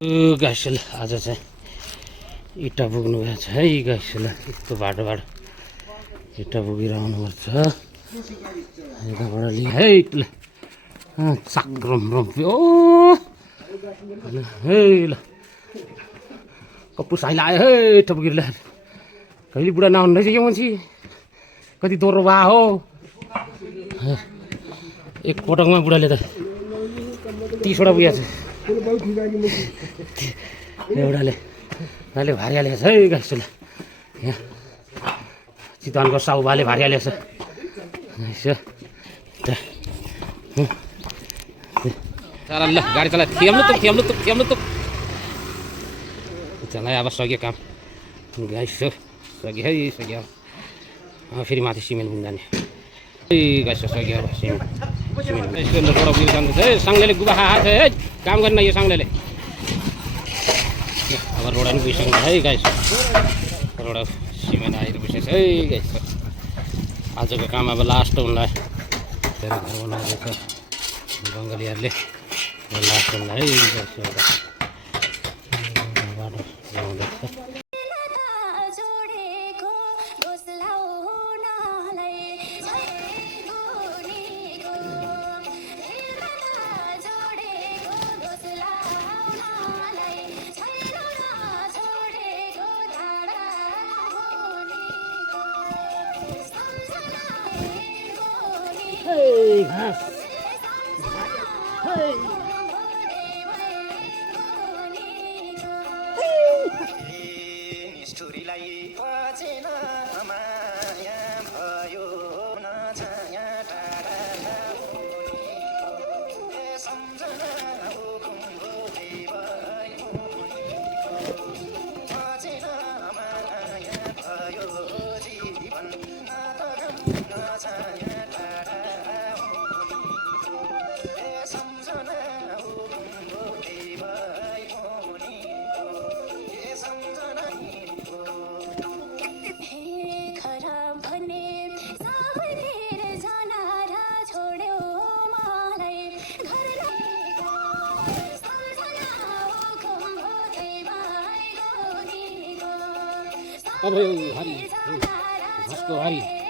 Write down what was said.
गाइसले आज चाहिँ इँटा पुग्नु भएको छ है गाइसले यस्तो बाटो इँटा पुगेर आउनुपर्छ यताबाट लिएँ है इटले चाक्रम रम्प्यो है ल कप्पु साइला आयो है इँटा पुगेर ल्याएर कहिले बुढा नआउनु रहेछ यो मान्छे कति दोहोरो भए हो एक पटकमा बुढाले त 30वटा पुगेको छ एउटाले भारी हालेको छ है गाइसले यहाँ चितवनको साउबाले भारी हालेको छ सारा ल गाडी चला थियम्नु त चला अब सक्यो काम गाइस सक्यो फेरि माथि सिमेन्ट पुग्नु जाने है गाइस सक्यो अब सिमेन्ट जान्छ है साङ्लेले गुबा खाएको छ है काम गर्न यो साङ्लेले अब रोडा पनि पुगिसक्नु है गाइस रोडा सिमेन्ट आएर पुगिसकेको छ है गाइस आजको काम अब लास्ट हुनलाई घर बनाउँदैछ बङ्गालीहरूले लास्ट हुनलाई है बाटो ल्याउँदैछ घाँस निष्ठुरीलाई पचेन माया भयो नछाया टाढा सम्झना पचेन माया भयो जीवन नछाया अब यो भारी घाँसको भारी